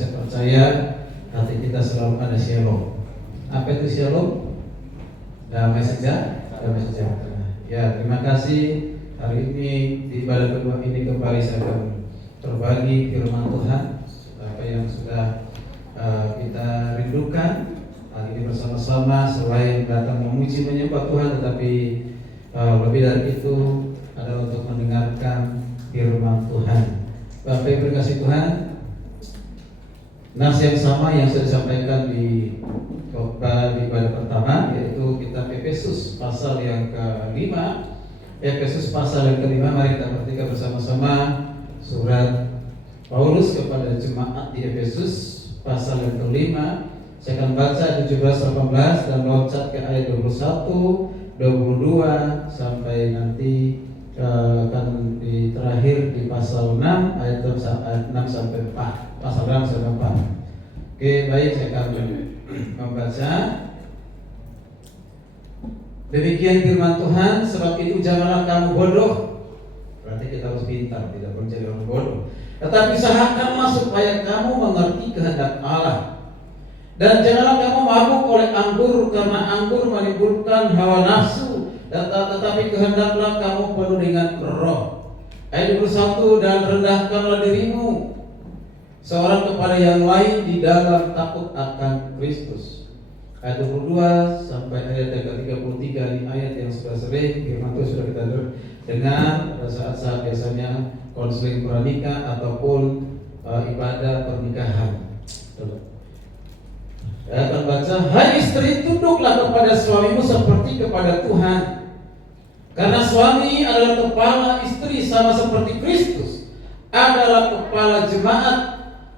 saya percaya hati kita selalu ada shalom. Apa itu shalom? Damai sejahtera. Ya, terima kasih. Hari ini di ibadah kedua ini kembali saya akan berbagi firman Tuhan, apa yang sudah kita rindukan hari ini bersama-sama. Selain datang memuji menyembah Tuhan, tetapi lebih dari itu adalah untuk mendengarkan firman Tuhan. Bapak Ibu kasih Tuhan, nas yang sama yang sudah disampaikan di khotbah di ibadah pertama, yaitu kitab Efesus pasal yang ke-5. Efesus pasal yang ke-5, mari kita perhatikan bersama-sama surat Paulus kepada jemaat di Efesus pasal yang ke-5. Saya akan baca 17-18 dan loncat ke ayat 21, 22 sampai nanti akan di terakhir di pasal 6 ayat 6 sampai 4. Pasal 6 sampai 4. Oke, baik, saya akan membaca. Demikian firman Tuhan, sebab itu janganlah kamu bodoh. Berarti kita harus pintar, tidak boleh jadi orang bodoh. Tetapi usahakanlah supaya kamu mengerti kehendak Allah. Dan janganlah kamu mabuk oleh anggur, karena anggur menimbulkan hawa nafsu. Tetapi kehendaklah kamu penuh dengan roh. Ayat 21, dan rendahkanlah dirimu seorang kepada yang lain di dalam takut akan Kristus. Ayat 22 sampai ayat yang ke-33, ini ayat yang sudah sering firman Tuhan sudah kita dengar pada saat-saat biasanya konseling pernikah ataupun ibadah pernikahan. Saya akan baca, hai istri, tunduklah kepada suamimu seperti kepada Tuhan. Karena suami adalah kepala istri, sama seperti Kristus adalah kepala jemaat.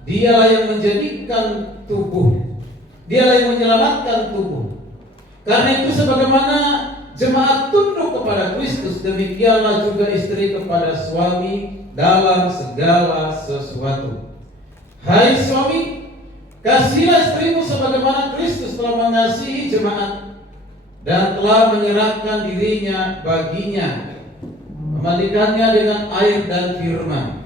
Dialah yang menjadikan tubuh, dialah yang menyelamatkan tubuh. Karena itu sebagaimana jemaat tunduk kepada Kristus, demikianlah juga istri kepada suami dalam segala sesuatu. Hai suami, kasihilah istrimu sebagaimana Kristus telah mengasihi jemaat dan telah menyerahkan dirinya baginya, memandikannya dengan air dan firman,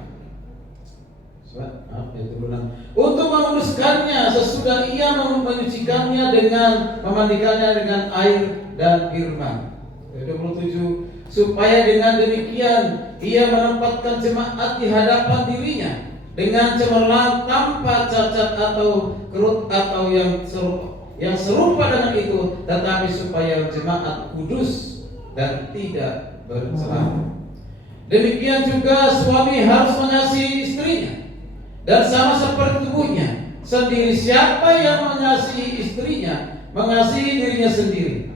untuk menguduskannya sesudah ia menyucikannya dengan memandikannya dengan air dan firman. 27, supaya dengan demikian ia menempatkan jemaat di hadapan dirinya dengan cemerlang, tanpa cacat atau kerut atau yang serupa dengan itu, tetapi supaya jemaat kudus dan tidak bercela. Demikian juga suami harus mengasihi istrinya, dan sama seperti tubuhnya sendiri. Siapa yang mengasihi istrinya mengasihi dirinya sendiri.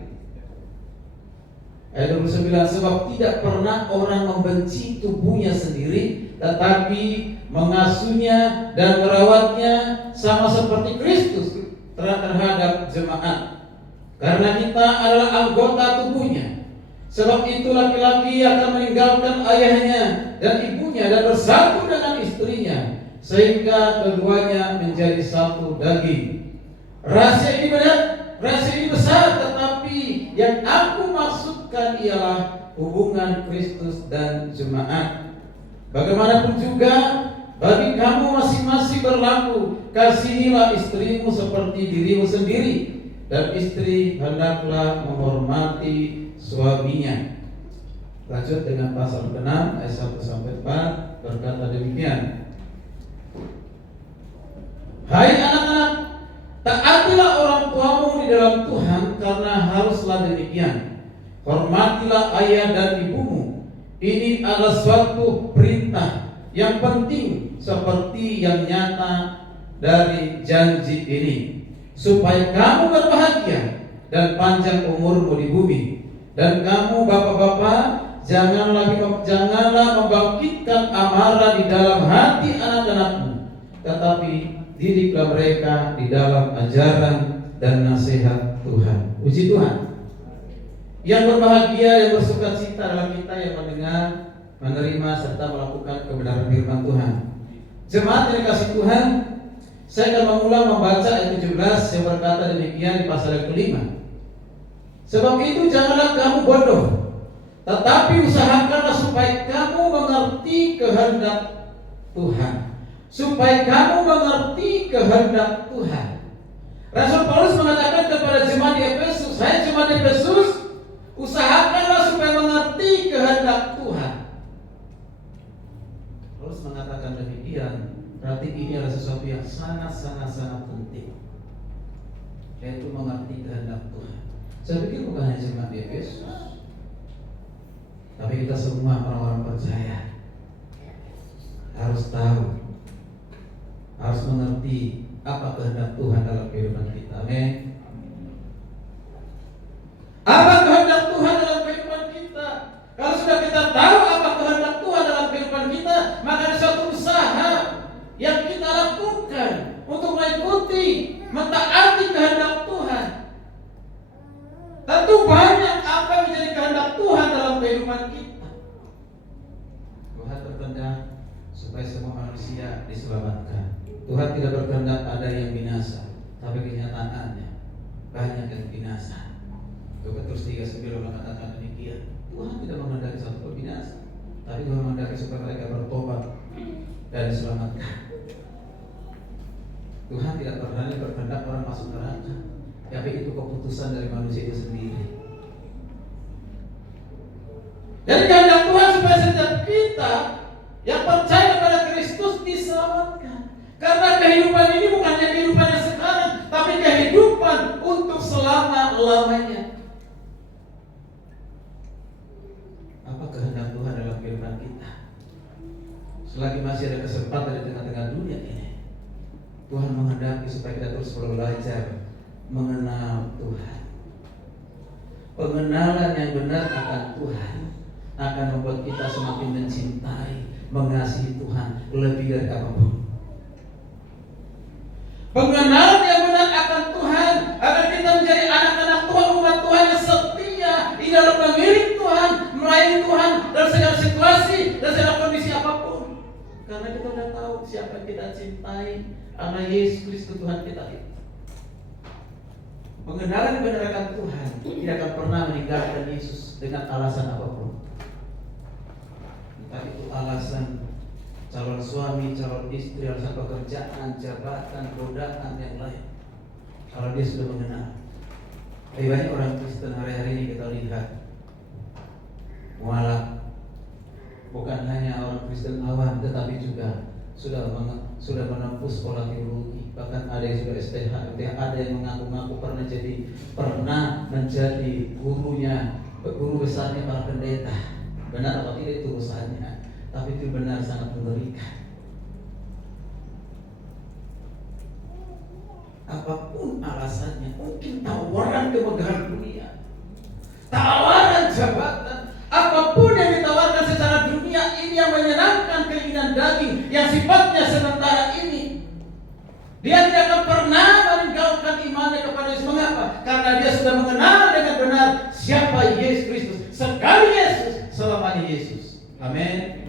Ayat 29, sebab tidak pernah orang membenci tubuhnya sendiri, tetapi mengasuhnya dan merawatnya, sama seperti Kristus terhadap jemaat. Karena kita adalah anggota tubuhnya. Sebab itu laki-laki akan meninggalkan ayahnya dan ibunya dan bersatu dengan istrinya, sehingga keduanya menjadi satu daging. Rahasia ini besar, tetapi yang aku maksudkan ialah hubungan Kristus dan jemaat. Bagaimanapun juga bagi kamu masing-masing berlaku, kasihilah istrimu seperti dirimu sendiri, dan istri hendaklah menghormati suaminya. Lanjut dengan pasal 6 ayat 1 sampai 4 berkata demikian. Hai anak-anak, taatilah orang tuamu di dalam Tuhan, karena haruslah demikian. Hormatilah ayah dan ibumu. Ini adalah suatu perintah yang penting, seperti yang nyata dari janji ini, supaya kamu berbahagia dan panjang umurmu di bumi. Dan kamu bapak-bapak, janganlah membangkitkan amarah di dalam hati anak-anakmu, tetapi didiklah mereka di dalam ajaran dan nasihat Tuhan. Puji Tuhan. Yang berbahagia, yang bersukacita adalah kita yang mendengar, menerima serta melakukan kebenaran firman Tuhan. Jemaat yang dikasihi Tuhan, saya akan mengulang membaca ayat 17 yang berkata demikian di pasal yang ke-5. Sebab itu janganlah kamu bodoh, tetapi usahakanlah supaya kamu mengerti kehendak Tuhan. supaya kamu mengerti kehendak Tuhan. Rasul Paulus mengatakan kepada jemaat di Efesus, "Hai jemaat Efesus, usahakanlah supaya mengerti kehendak Tuhan." Paulus mengatakan demikian, berarti ini adalah sesuatu yang sangat penting, yaitu mengerti kehendak Tuhan. Saya pikir bukan hanya jemaat di Efesus, tapi kita semua orang-orang percaya harus tahu, harus mengerti apa kehendak Tuhan dalam kehidupan kita. Amin. Apa kehendak Tuhan dalam kehidupan kita? Kalau sudah kita tahu apa kehendak Tuhan dalam kehidupan kita, maka ada suatu usaha yang kita lakukan untuk mengikuti, mentaati kehendak Tuhan. Tentu banyak apa yang menjadi kehendak Tuhan dalam kehidupan kita. Tuhan berkehendak supaya semua manusia diselamatkan. Tuhan tidak berkehendak ada yang binasa, tapi kenyataannya banyak yang binasa. Petrus 3:9 mengatakan demikian. Tuhan tidak menghendaki satu pun binasa, tapi Tuhan menghendaki supaya mereka bertobat dan diselamatkan. Tuhan tidak pernah berkehendak orang masuk neraka, tapi itu keputusan dari manusia itu sendiri. Jadi kehendak Tuhan supaya setiap kita yang percaya kepada Kristus diselamatkan. Karena kehidupan ini bukan hanya kehidupan yang sekarang, tapi kehidupan untuk selama-lamanya. Apa kehendak Tuhan dalam kehidupan kita? Selagi masih ada kesempatan di tengah-tengah dunia ini, Tuhan menghendaki supaya kita terus belajar mengenal Tuhan. Pengenalan yang benar akan Tuhan akan membuat kita semakin mencintai, mengasihi Tuhan lebih dari apapun. Pengenalan yang benar akan Tuhan agar kita menjadi anak-anak Tuhan, umat Tuhan yang setia di dalam mengiring Tuhan, melayani Tuhan dalam segala situasi dan segala kondisi apapun. Karena kita sudah tahu siapa yang kita cintai, karena Yesus Kristus Tuhan kita itu. Pengenalan yang benar akan Tuhan tidak akan pernah meninggalkan Yesus dengan alasan apapun. Entah itu alasan calon suami, calon istri, alasan pekerjaan, jabatan, godaan yang lain. Kalau dia sudah mengenal. Lebih banyak orang Kristen hari-hari ini kita lihat mualaf. Bukan hanya orang Kristen awam, tetapi juga sudah menempuh sekolah teologi. Bahkan ada yang sudah STH, ada yang mengaku-ngaku pernah menjadi guru besarnya para pendeta. Benar atau tidak itu urusannya, tapi itu benar sangat mengerikan. Apapun alasannya, mungkin tawaran kemegahan dunia, tawaran jabatan, apapun yang ditawarkan secara dunia ini yang menyenangkan keinginan daging, yang sifatnya sementara ini, dia tidak akan pernah meninggalkan imannya kepada Yesus. Mengapa? Karena dia sudah mengenal dengan benar siapa Yesus Kristus. Sekali Yesus, selamanya Yesus. Amin.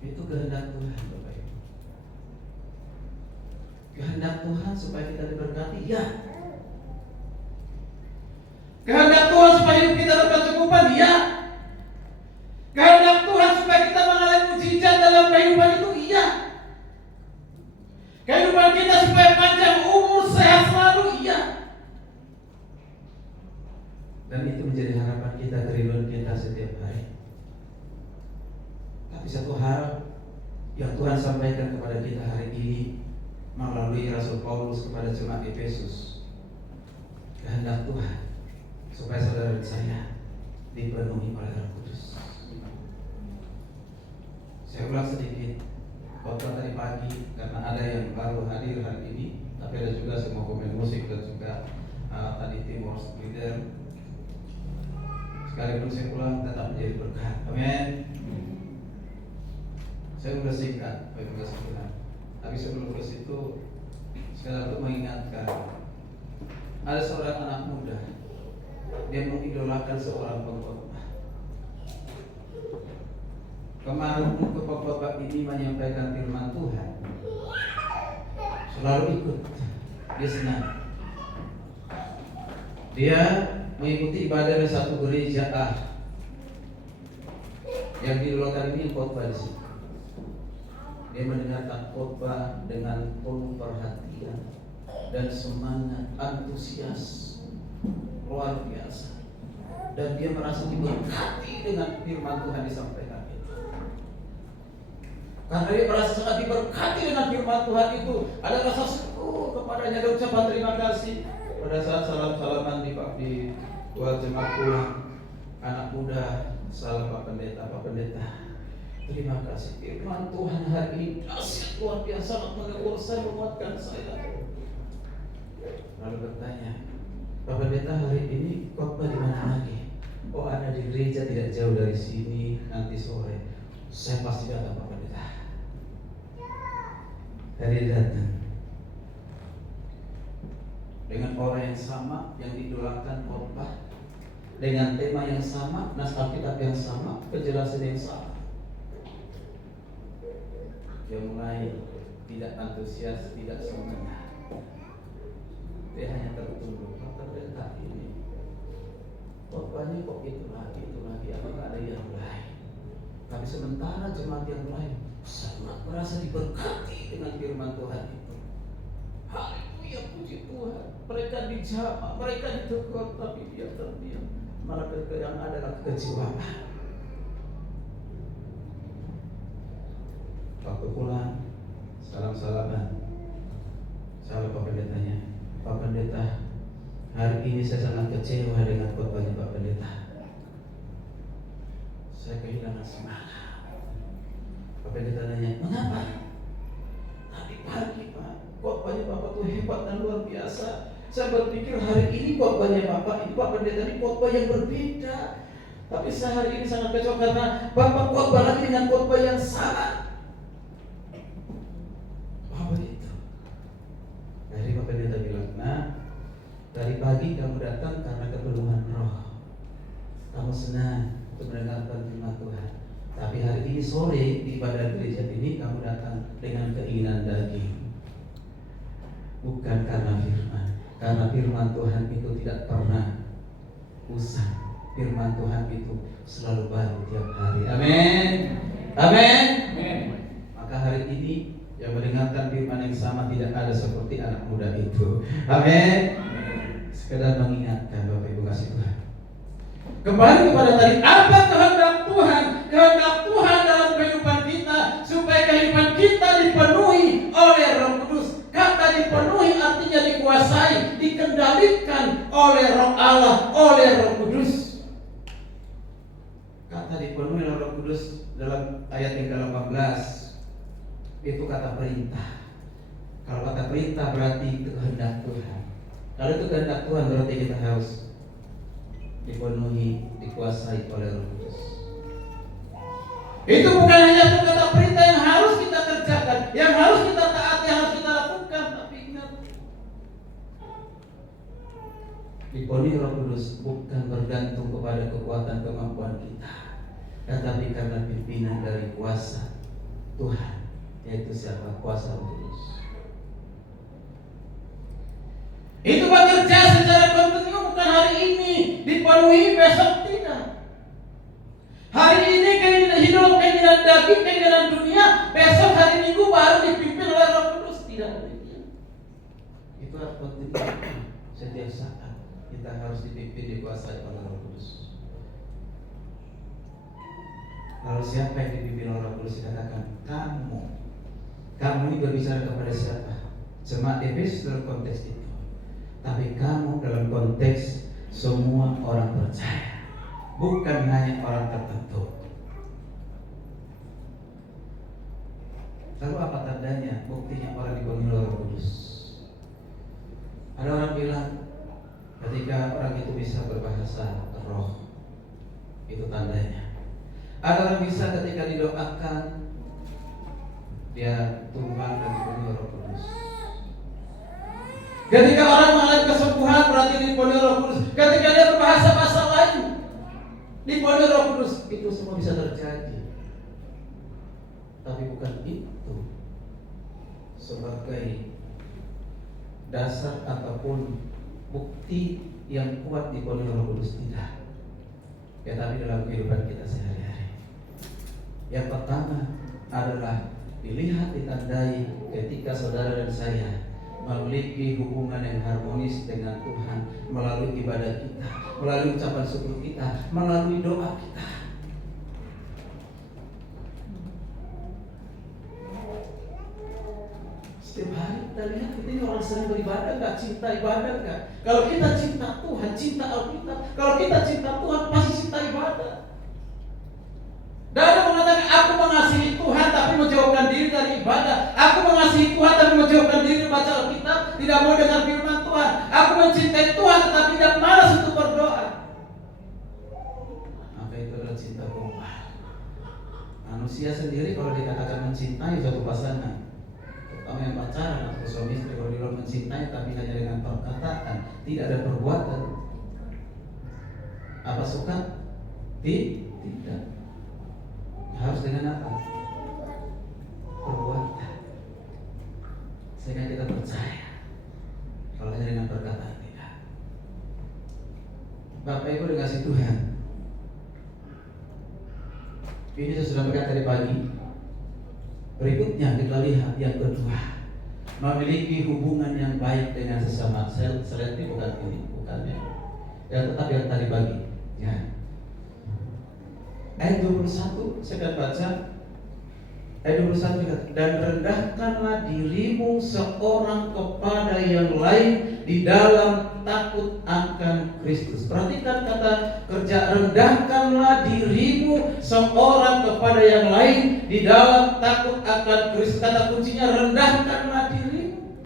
Itu kehendak Tuhan, Bapak Ibu. Kehendak Tuhan supaya kita diberkati, ya. Kehendak Tuhan supaya hidup kita berkecukupan, ya. Kehendak Tuhan supaya kita mengalami mujizat dalam kehidupan itu, iya. Kehidupan kita supaya panjang umur, sehat selalu, iya. Dan itu menjadi harapan kita, kerinduan kita setiap hari. Tapi satu hal yang Tuhan sampaikan kepada kita hari ini melalui Rasul Paulus kepada jemaat Efesus, kehendak Tuhan supaya saudara dan saya dipenuhi oleh Roh Kudus. Saya ulang sedikit khotbah tadi pagi karena ada yang baru hadir hari ini, tapi ada juga semua pemain musik dan juga tadi tim worship leader. Sekalipun saya ulang tetap menjadi berkat. Amin. Saya sudah singkat, tapi sebelum ke situ sekali untuk mengingatkan, ada seorang anak muda, dia mengidolakan seorang pengkhotbah. Kemarin pengkhotbah ini menyampaikan firman Tuhan, selalu ikut, dia senang. Dia mengikuti ibadah di satu gereja Yang didulukan ini khotbah di sini. Dia mendengarkan khotbah dengan penuh perhatian dan semangat, antusias luar biasa. Dan dia merasa diberkati dengan firman Tuhan disampaikan itu. Karena dia merasa sangat diberkati dengan firman Tuhan itu, ada rasa syukur kepadanya dan ucapan terima kasih. Pada saat salam-salaman di buat jemaat pulang, anak muda salam Pak Pendeta, terima kasih firman Tuhan hari ini dahsyat luar biasa, sangat menegur saya, menguatkan saya. Lalu bertanya, Pak Pendeta hari ini khotbah di mana lagi? Oh, ada di gereja tidak jauh dari sini, nanti sore. Saya pasti datang Pak Pendeta. Hari datang dengan orang yang sama yang didolakan khotbah, dengan tema yang sama, nas Alkitab yang sama, penjelasan yang sama. Dia mulai tidak antusias, tidak semangat. Dia hanya tertunduk. Apa Pendeta ini? Khotbahnya kok itu lagi, apakah ada yang lain? Tapi sementara jemaat yang lain sangat merasa diberkati dengan firman Tuhan itu. Haleluya, puji Tuhan. Mereka dijamah, mereka ditegur, tapi dia terdiam. Malah yang adalah kekecewaan. Waktu pulang, salam-salaman. Salam Pak Pendetanya. Pak Pendeta, hari ini saya sangat kecewa dengan khotbahnya Pak Pendeta. Saya kehilangan semangat. Pak Pendeta nanya, mengapa? Tadi pagi Pak, khotbahnya Bapak tuh hebat dan luar biasa. Saya berpikir hari ini khotbahnya Bapak, ini Pak Pendeta ini khotbah yang berbeda. Tapi saya hari ini sangat kecewa karena Bapak khotbah lagi dengan khotbah yang sama. Apa itu? Jadi Pak Pendeta bilang, nah, tadi pagi kamu datang karena kepenuhan roh. Kamu senang untuk mendengarkan firman Tuhan. Tapi hari ini sore di ibadah gereja ini kamu datang dengan keinginan daging. Bukan karena firman. Karena firman Tuhan itu tidak pernah usang. Firman Tuhan itu selalu baru tiap hari. Amin. Amin. Maka hari ini yang mendengarkan firman yang sama tidak ada seperti anak muda itu. Amin. Sekedar mengingatkan Bapak Ibu kasih Tuhan. Kembali kepada tadi, apa kehendak Tuhan? Kehendak Tuhan dalam kehidupan kita supaya kehidupan kita dipenuhi oleh Roh Kudus. Kata dipenuhi artinya dikuasai, dikendalikan oleh Roh Allah, oleh Roh Kudus. Kata dipenuhi oleh Roh Kudus dalam ayat yang ke-18 itu kata perintah. Kalau kata perintah berarti itu kehendak Tuhan. Kalau itu kehendak Tuhan berarti kita harus dipenuhi, dikuasai oleh Roh Kudus. Itu bukan hanya kata perintah yang harus kita kerjakan, yang harus kita taati, yang harus kita lakukan, tapi ingat, dipenuhi Roh Kudus bukan bergantung kepada kekuatan kemampuan kita, tetapi karena pimpinan dari kuasa Tuhan, yaitu siapa? Kuasa Roh Kudus. Itu bekerja secara kontinu, bukan hari ini dipenuhi, besok tidak. Hari ini hidup keinginan daging, keinginan dunia, besok hari Minggu baru dipimpin oleh Roh Kudus. Tidak demikian. Itu harus penting. Setiap saat kita harus dipimpin, dikuasai oleh Roh Kudus. Lalu siapa yang dipimpin oleh Roh Kudus? Dikatakan kamu. Kamu ini berbicara kepada siapa? Jemaat Efesus dalam konteks itu. Tapi kamu dalam konteks semua orang percaya, bukan hanya orang tertentu. Lalu apa tandanya? Buktinya orang dipenuhi oleh Roh Kudus. Ada orang bilang ketika orang itu bisa berbahasa roh, itu tandanya. Ada orang bisa ketika didoakan dia tumbang dan dipenuhi Roh Kudus. Ketika orang mengalami kesembuhan berarti dipenuhi Roh Kudus. Ketika dia berbahasa lain dipenuhi Roh Kudus. Itu semua bisa terjadi. Tapi bukan itu sebagai dasar ataupun bukti yang kuat dipenuhi Roh Kudus, tidak. Ya, tapi dalam kehidupan kita sehari-hari Yang pertama adalah dilihat, ditandai ketika saudara dan saya memiliki hubungan yang harmonis dengan Tuhan melalui ibadah kita, melalui ucapan syukur kita, melalui doa kita. Setiap hari kita lihat ini orang sering beribadah nggak, cinta ibadah nggak? Kalau kita cinta Tuhan, cinta Alkitab. Kalau kita cinta Tuhan, pasti cinta ibadah. Dan ada mengatakan aku mengasihi Tuhan tapi menjauhkan diri dari ibadah. Aku mengasihi Tuhan tapi menjauhkan diri membaca Alkitab, tidak mau dengar firman Tuhan. Aku mencintai Tuhan tetapi tidak malas untuk berdoa. Maka itu adalah cinta gombal. Manusia sendiri kalau dikatakan mencintai suatu pasangan, terutama yang pacaran atau suami istri, kalau dia mencintai tapi hanya dengan perkataan, tidak ada perbuatan, apa suka? Tidak. Harus dengan apa? Perbuatan. Sehingga kita percaya. Kalau hanya dengan perkataan tidak. Bapak Ibu dikasih Tuhan, ini saya sudah berkata tadi pagi. Berikutnya kita lihat yang kedua, memiliki hubungan yang baik dengan sesama. Saya ini bukannya. Ya, tetap yang tadi pagi. Ya. Ayat 21 saya akan baca. Ayat 21 dikatakan, dan rendahkanlah dirimu seorang kepada yang lain di dalam takut akan Kristus. Perhatikan kata kerja, rendahkanlah dirimu seorang kepada yang lain di dalam takut akan Kristus. Kata kuncinya rendahkanlah dirimu.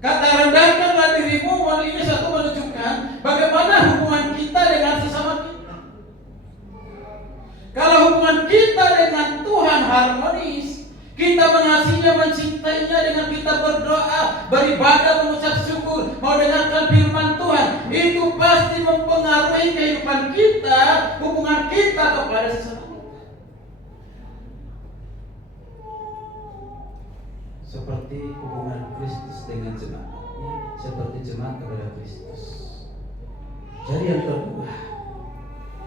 Kata rendahkanlah dirimu, ini satu menunjukkan bagaimana hubungan kita dengan sesama kita. Kalau hubungan kita dengan Tuhan harmonis, kita mengasihinya, mencintainya dengan kita berdoa, beribadah, mengucap syukur, mau dengarkan firman Tuhan, itu pasti mempengaruhi kehidupan kita, hubungan kita kepada sesama kita. Seperti hubungan Kristus dengan jemaatnya, seperti jemaat kepada Kristus. Jadi yang kedua,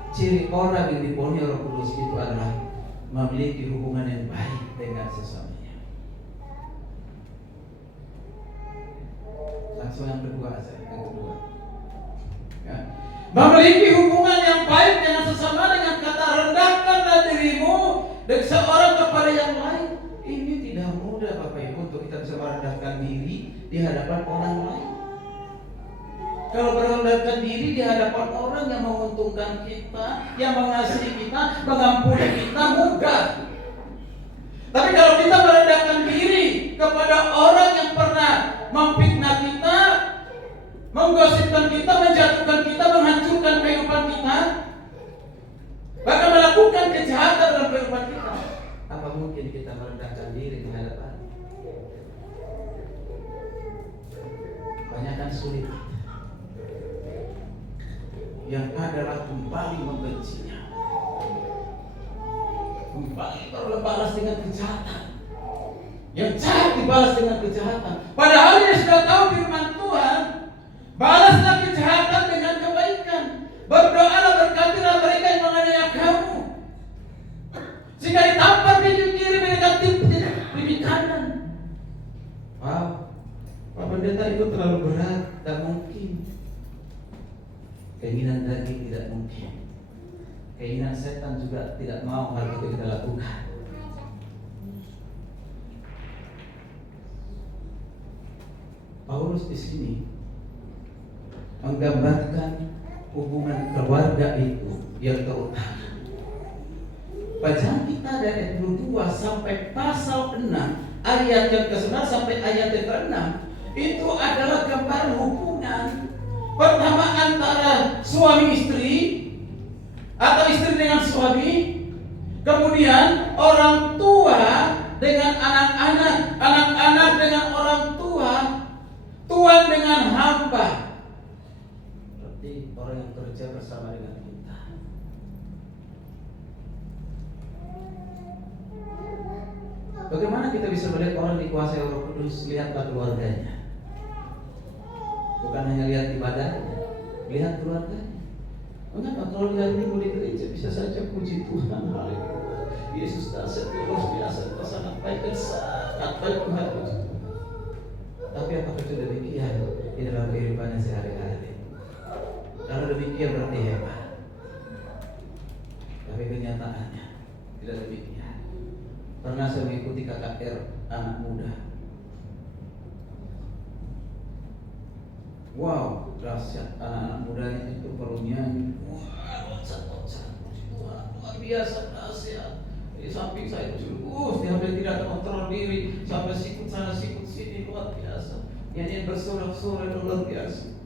ciri orang yang dipenuhi Roh Kudus itu adalah memiliki hubungan yang baik dengan sesamanya. Langsung yang kedua saja, yang kedua. Ya. Memiliki hubungan yang baik dengan sesama dengan kata rendahkanlah dirimu dan seorang kepada yang lain. Ini tidak mudah Bapak Ibu untuk kita bisa merendahkan diri di hadapan orang lain. Kalau merendahkan diri di hadapan orang yang menguntungkan kita, yang mengasihi kita, mengampuni kita, mudah. Tapi kalau kita merendahkan diri kepada orang yang pernah memfitnah kita, menggosipkan kita, menjatuhkan kita, menghancurkan kehidupan kita, bahkan melakukan kejahatan dalam kehidupan kita, apa mungkin kita merendahkan diri di hadapan? Banyak kan sulit. Yang adalah kembali membencinya, kembali berbalas dengan kejahatan. Yang jahat dibalas dengan kejahatan. Padahal dia sudah tahu firman Tuhan, balaslah kejahatan dengan kebaikan. Berdoalah, berkatilah mereka yang menganiaya kamu, sehingga ditampar pipi kiri, mereka pipi kanan. Wow, Pak Pendeta itu terlalu berat, tak mungkin. Keinginan daging tidak mungkin. Keinginan setan juga tidak mau hal itu kita lakukan. Paulus di sini menggambarkan hubungan keluarga itu yang terutama. Bacaan kita dari ayat 22 sampai pasal 6 ayat yang ke-9 sampai ayat yang ke-6 itu adalah gambar hubungan. Pertama antara suami istri atau istri dengan suami, kemudian orang tua dengan anak-anak, anak-anak dengan orang tua, tuan dengan hamba. Berarti orang yang kerja bersama dengan kita. Bagaimana kita bisa melihat orang dikuasai Roh Kudus? Lihatlah keluarganya. Bukan hanya lihat ibadahnya, lihat keluarganya. Mengapa kalau di hari Minggu di gereja bisa saja puji Tuhan, haleluya. Yesus dahsyat, luar biasa, Kau sangat baik dan sangat baik Tuhan, puji Tuhan. Tapi apakah itu demikian di dalam kehidupannya sehari-hari? Kalau demikian berarti hebat. Tapi kenyataannya tidak demikian. Pernah saya mengikuti KKR anak muda. Wow, dahsyat, anak-anak mudanya itu baru nyanyi. Wah, loncat-loncat, luar biasa dahsyat. Di samping saya itu hampir tidak terkontrol diri, sampai sikut sana sikut sini, luar biasa. Nyanyian bersorak-sorai luar biasa.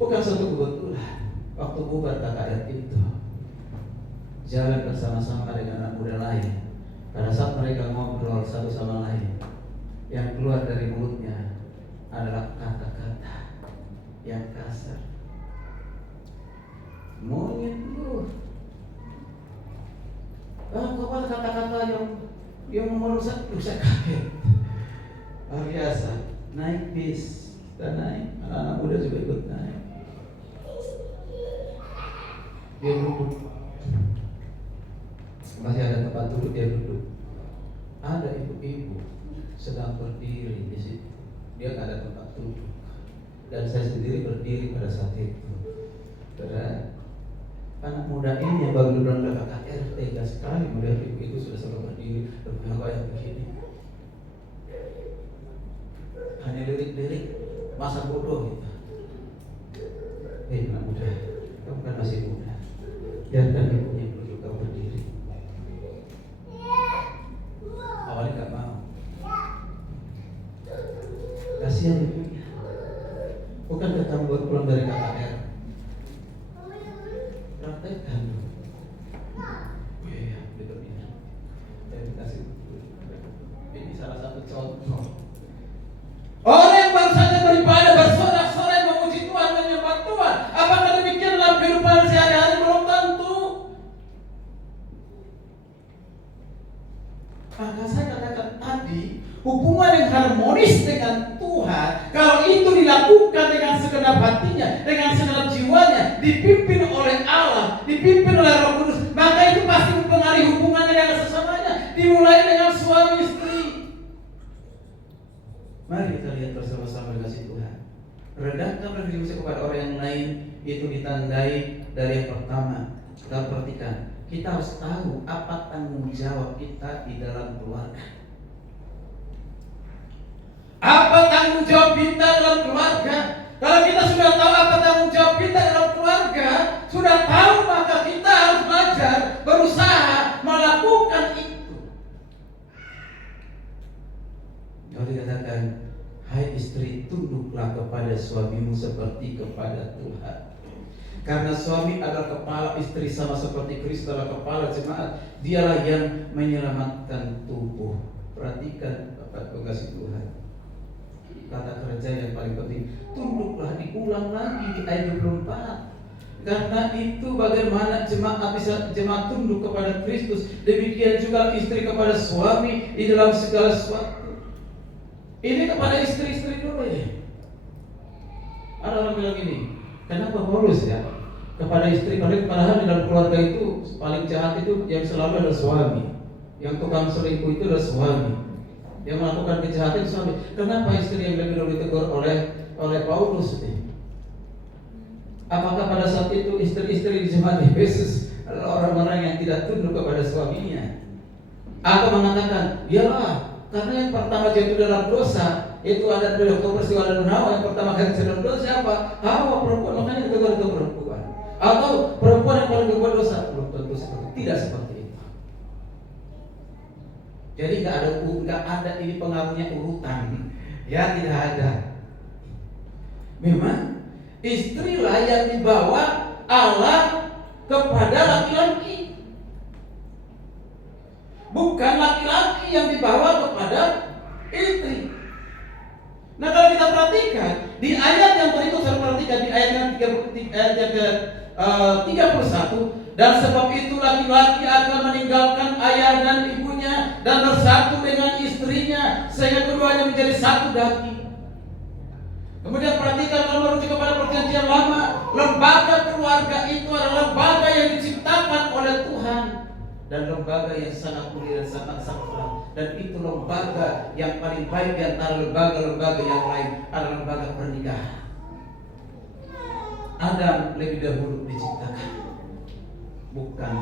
Bukan satu kebetulan, waktu bubar KKR itu jalan bersama-sama dengan anak muda lain. Pada saat mereka ngobrol satu sama lain, yang keluar dari mulutnya adalah kata-kata yang kasar. Monyet lu. Kau kata-kata yang merusak, saya kaget. Luar biasa. Naik bis, kita naik, anak-anak muda juga ikut naik. Dia duduk, masih ada tempat duduk, dia duduk. Ada ibu-ibu sedang berdiri di situ. Dia nggak ada tempat duduk, dan saya sendiri berdiri pada saat itu. Karena anak muda ini yang baru berangkat KKR tega sekali melihat ibu itu sudah sampai berdiri berpihak kayak begini. Hanya lirik-lirik masa bodoh gitu. Anak muda, kamu kan masih muda. Biarkan ibunya duduk, kamu berdiri. Awalnya nggak mau. Kasihan ibunya. Bukankah kamu baru pulang dari KKR? Praktekkan. Iya, betul ini. Saya dikasih. Ini salah satu contoh. Orang yang baru saja beribadah bersorak-sorai memuji Tuhan, menyembah Tuhan. Apakah demikian dalam kehidupan sehari-hari? Belum tentu. Maka saya katakan tadi, hubungan yang harmonis dengan Tuhan, kalau itu dilakukan dengan segenap hatinya, dengan segenap jiwanya, dipimpin oleh Allah, dipimpin oleh Roh Kudus, maka itu pasti mempengaruhi hubungannya dengan sesamanya, dimulai dengan suami istri. Mari kita lihat bersama-sama kasih Tuhan. Rendahkan diri kepada orang yang lain itu ditandai dari yang pertama. Kita perhatikan, kita harus tahu apa tanggung jawab kita di dalam keluarga. Apa tanggung jawab kita dalam keluarga? Kalau kita sudah tahu apa tanggung jawab kita dalam keluarga, sudah tahu, maka kita harus belajar, berusaha melakukan itu. Kalau dikatakan, hai istri, tunduklah kepada suamimu seperti kepada Tuhan. Karena suami adalah kepala, istri sama seperti Kristus adalah kepala jemaat. Dialah yang menyelamatkan tubuh. Perhatikan Bapak kasih Tuhan. Kata kerja yang paling penting, tunduklah, diulang lagi di ayat 24. Karena itu bagaimana jemaat bisa jemaat tunduk kepada Kristus, demikian juga istri kepada suami di dalam segala sesuatu. Ini kepada istri-istri dulu ya. Ada orang bilang gini, kenapa Paulus ya kepada istri, padahal di dalam keluarga itu paling jahat itu yang selalu adalah suami, yang tukang selingkuh itu adalah suami, yang melakukan kejahatan itu suami. Kenapa istri yang lebih dulu ditegur oleh Paulus ini? Apakah pada saat itu istri-istri di jemaat Efesus adalah orang-orang yang tidak tunduk kepada suaminya? Atau mengatakan, iyalah, karena yang pertama jatuh dalam dosa itu ada dari peristiwa Adam dan Hawa. Yang pertama kali jatuh dalam dosa siapa? Hawa, perempuan, makanya ditegur itu perempuan. Atau perempuan yang paling berbuat dosa? Belum tentu tidak seperti itu. Jadi nggak ada ini pengaruhnya urutan, ya tidak ada. Memang istrilah yang dibawa Allah kepada laki-laki, bukan laki-laki yang dibawa kepada istri. Nah kalau kita perhatikan di ayat yang berikut, saya perhatikan di ayat yang 31, dan sebab itu laki-laki akan meninggalkan ayah dan ibunya dan bersatu dengan istrinya sehingga keduanya menjadi satu daging. Kemudian perhatikan kalau merujuk kepada perjanjian lama, lembaga keluarga lembaga itu adalah lembaga yang diciptakan oleh Tuhan, dan lembaga yang sangat mulia dan sangat sakral. Dan itu lembaga yang paling baik di antara lembaga-lembaga yang lain adalah lembaga pernikahan. Adam lebih dahulu diciptakan, bukan